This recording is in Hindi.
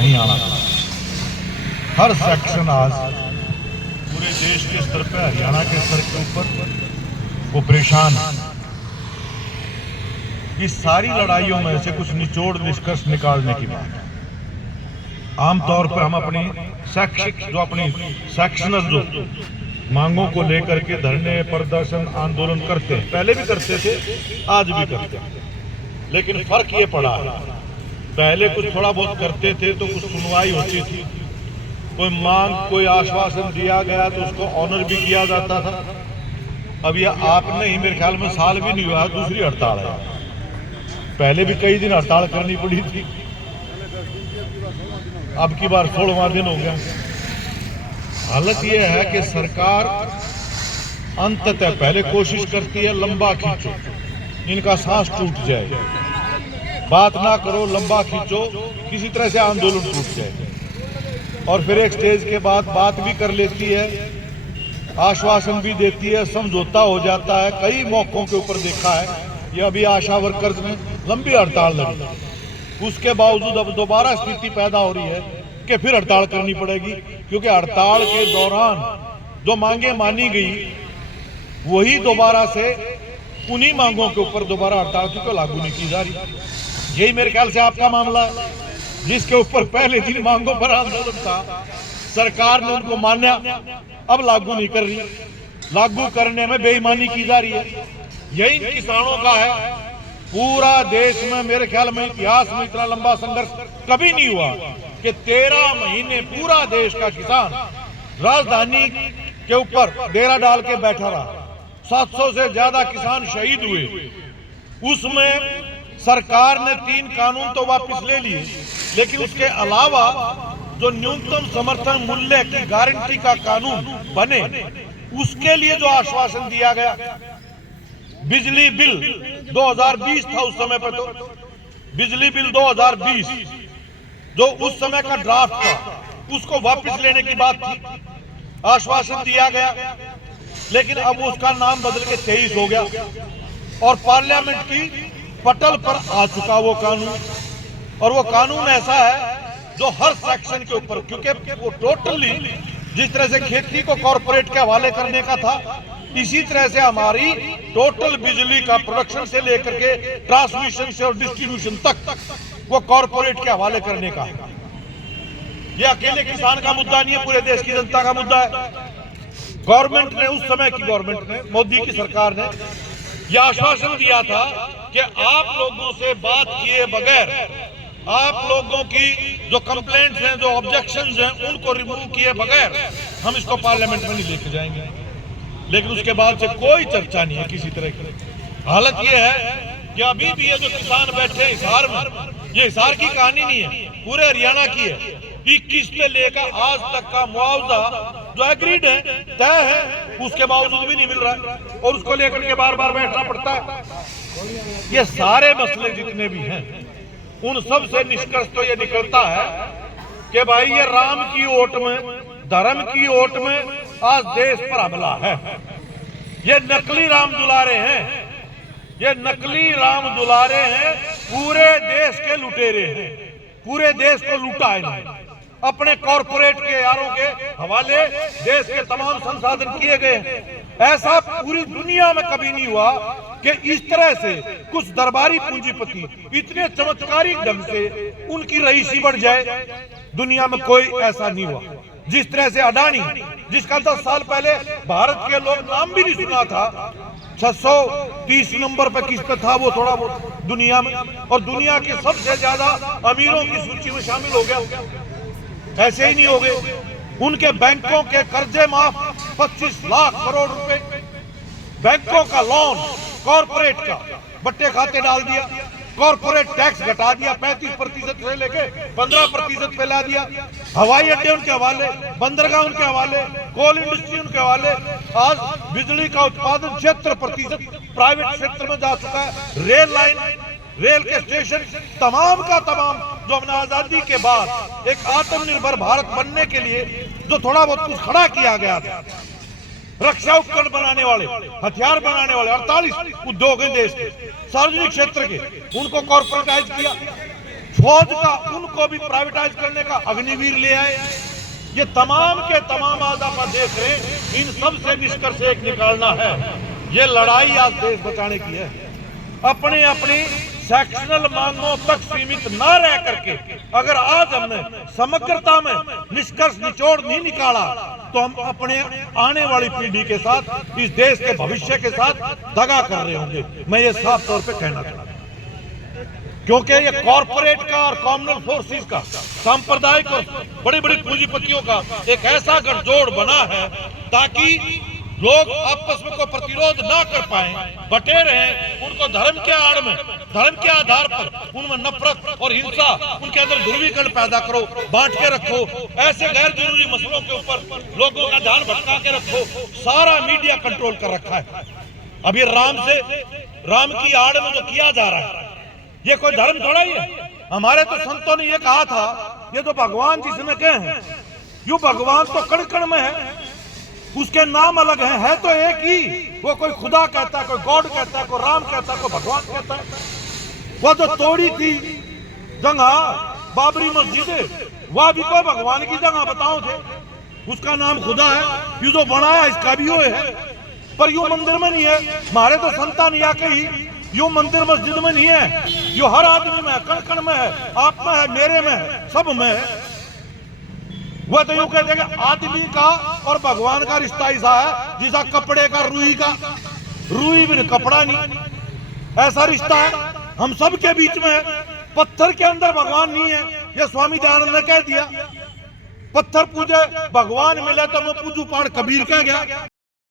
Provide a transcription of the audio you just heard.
नहीं आना था। हर सेक्शन आज पूरे देश के स्तर पर, हरियाणा के स्तर के ऊपर वो परेशान है। इस सारी लड़ाइयों में से कुछ निचोड़ निष्कर्ष निकालने की बात है। आमतौर पर हम अपनी सेक्शनल जो मांगों को लेकर के धरने, प्रदर्शन, आंदोलन करते हैं, पहले भी करते थे, आज भी करते हैं, लेकिन फर्क ये पड़ा है, पहले कुछ थोड़ा बहुत करते थे तो कुछ सुनवाई होती थी, कोई मांग, कोई आश्वासन दिया गया तो उसको ऑनर भी किया जाता था। अब ये आपने ही, मेरे ख्याल में साल भी नहीं हुआ, दूसरी हड़ताल है। पहले भी कई दिन हड़ताल करनी पड़ी थी, अब की बार 16वां दिन हो गया। हालत यह है कि सरकार अंततः पहले कोशिश करती है लंबा खींचो, इनका सांस टूट जाए, बात ना करो, लंबा खींचो, किसी तरह से आंदोलन टूट जाए, और फिर एक स्टेज के बाद बात भी कर लेती है, आश्वासन भी देती है, समझौता हो जाता है। कई मौकों के ऊपर देखा है, ये अभी आशा वर्कर्स में लंबी हड़ताल लगी, उसके बावजूद अब दोबारा स्थिति पैदा हो रही है कि फिर हड़ताल करनी पड़ेगी, क्योंकि हड़ताल के दौरान जो मांगे मानी गई वही दोबारा से उन्हीं मांगों के ऊपर दोबारा हड़ताल क्योंकि लागू नहीं की जा रही। यही मेरे ख्याल से आपका मामला है, जिसके ऊपर पहले जिन मांगों पर आंदोलन था, सरकार ने उनको माना, अब लागू नहीं कर रही, लागू करने में बेईमानी की जा रही है। यही इन किसानों का है। पूरा देश में मेरे ख्याल में इतिहास में इतना लंबा संघर्ष कभी नहीं हुआ कि 13 महीने पूरा देश का किसान राजधानी के ऊपर डेरा डाल के बैठा रहा। 700 से ज्यादा किसान शहीद हुए। उसमें सरकार ने 3 कानून तो वापस ले लिए, लेकिन उसके अलावा जो न्यूनतम समर्थन मूल्य की गारंटी का कानून बने, उसके लिए जो आश्वासन दिया गया, बिजली बिल 2020 था उस समय पर, तो बिजली बिल 2020 जो उस समय का ड्राफ्ट था, उसको वापस लेने की बात थी, आश्वासन दिया गया, लेकिन अब उसका नाम बदल के 23 हो गया और पार्लियामेंट की पटल पर आ चुका वो कानून। और वो कानून ऐसा है जो हर सेक्शन के ऊपर, क्योंकि वो टोटली जिस तरह से खेती को कॉर्पोरेट के हवाले करने का था, इसी तरह से हमारी टोटल बिजली का प्रोडक्शन से लेकर के ट्रांसमिशन से और डिस्ट्रीब्यूशन तक वो कॉर्पोरेट के हवाले करने का है। ये अकेले किसान का मुद्दा नहीं है, पूरे देश की जनता का मुद्दा है। गवर्नमेंट ने, उस समय की गवर्नमेंट ने, मोदी की सरकार ने यह आश्वासन दिया था कि आप लोगों से बात किए बगैर, आप लोगों की जो कंप्लेंट्स हैं, जो ऑब्जेक्शंस हैं, उनको रिमूव किए बगैर हम इसको पार्लियामेंट में नहीं लेके जाएंगे। लेकिन उसके बाद से कोई चर्चा नहीं है किसी तरह की। हालत ये है कि अभी भी ये जो किसान बैठे हैं हिसार में, ये हिसार की कहानी नहीं है, पूरे हरियाणा की है। 21 से लेकर आज तक का मुआवजा जो एग्रीड है, तय है, उसके बावजूद भी नहीं मिल रहा है और उसको लेकर के बार बार बैठना पड़ता है। ये सारे मसले जितने भी हैं, उन सब से निष्कर्ष तो ये निकलता है कि भाई ये राम की ओट में, धर्म की ओट में आज देश पर हमला है। ये नकली राम दुलारे हैं, ये नकली राम दुलारे हैं, पूरे देश के लुटेरे हैं, पूरे देश को लूटा है इन्होंने, अपने कॉर्पोरेट के यारों के हवाले देश के तमाम संसाधन किए गए हैं। ऐसा पूरी दुनिया में कभी नहीं हुआ कि इस तरह से कुछ दरबारी पूंजीपति इतने चमत्कारी ढंग से उनकी रईसी बढ़ जाए, दुनिया में कोई ऐसा नहीं हुआ। जिस तरह से अडानी, जिसका 10 साल पहले भारत के लोग नाम भी नहीं सुना था, 630 नंबर पे किस पे था वो, थोड़ा बहुत दुनिया में, और दुनिया के सबसे ज्यादा अमीरों की सूची में शामिल हो गया। ऐसे ही नहीं हो गए, उनके बैंकों के कर्जे माफ, 25 लाख करोड़ रुपए बैंकों का लोन कॉर्पोरेट का बट्टे खाते डाल दिया, कॉर्पोरेट टैक्स घटा दिया, 35% से लेके 15% पे ला दिया, हवाई अड्डे उनके हवाले, बंदरगाह उनके हवाले, कोल इंडस्ट्री उनके हवाले। आज बिजली का उत्पादन 76% प्राइवेट क्षेत्र में जा चुका है। रेल लाइन, रेल के स्टेशन, तमाम का तमाम जो हमने आजादी के बाद एक आत्मनिर्भर भारत बनने के लिए जो थोड़ा बहुत कुछ खड़ा किया गया था, रक्षा उपकरण बनाने वाले, हथियार बनाने वाले 48 उद्योग हैं देश के, सार्वजनिक क्षेत्र के, उनको कॉर्पोरेटाइज किया। फौज का उनको भी प्राइवेटाइज करने का अग्निवीर ले आए। ये तमाम के तमाम आदा पर देख रहे, इन सब से निष्कर्ष एक निकालना है, ये लड़ाई आज देश बचाने की है। अपने अपनी सेक्शनल मांगों तक सीमित ना रह करके अगर आज हमने समग्रता में निष्कर्ष निचोड़ नहीं निकाला तो हम अपने आने वाली पीढ़ी के साथ, इस देश के भविष्य के साथ दगा कर रहे होंगे। मैं ये साफ तौर पे कहना चाहता हूं, क्योंकि ये कॉरपोरेट का और कॉमनल फोर्सेस का, सांप्रदायिक और बड़ी बड़ी पूंजीपतियों का एक ऐसा गठजोड़ बना है ताकि लोग आपस में कोई प्रतिरोध ना कर पाए, बटे रहे। उनको धर्म के आड़ में, धर्म के आधार पर उनमें नफरत और हिंसा, उनके अंदर ध्रुवीकरण पैदा करो, बांट के रखो, ऐसे गैर जरूरी मसलों के ऊपर लोगों का ध्यान भटका के रखो। सारा मीडिया कंट्रोल कर रखा है। अब ये राम की आड़ में जो किया जा रहा है, ये कोई धर्म थोड़ा ही है। हमारे तो संतों ने ये कहा था, ये तो भगवान जिसमें कहे हैं, यू भगवान तो कण कण में है, उसके नाम अलग है तो एक ही। वो कोई खुदा कहता है, कोई गॉड कहता है, कोई राम कहता है, कोई भगवान कहता है। वो जो तोड़ी थी जगह बाबरी मस्जिद, वह भी कोई भगवान की जगह बताओ थे, उसका नाम खुदा है। ये जो बनाया इसका भी वो है, पर यू मंदिर में नहीं है। हमारे तो संतान या कही यू मंदिर मस्जिद में नहीं है, यू हर आदमी में है, कण कण में है, आप में है, मेरे में है, सब में है। वह तो यूं कहते हैं कि आदमी का और भगवान का रिश्ता ऐसा है जैसा कपड़े का रुई का, रुई बिन कपड़ा नहीं, ऐसा रिश्ता है हम सब के बीच में है। पत्थर के अंदर भगवान नहीं है, ये स्वामी दयानंद ने कह दिया। पत्थर पूजे भगवान मिले तो मैं पूजू पाड़ कबीर कह गया।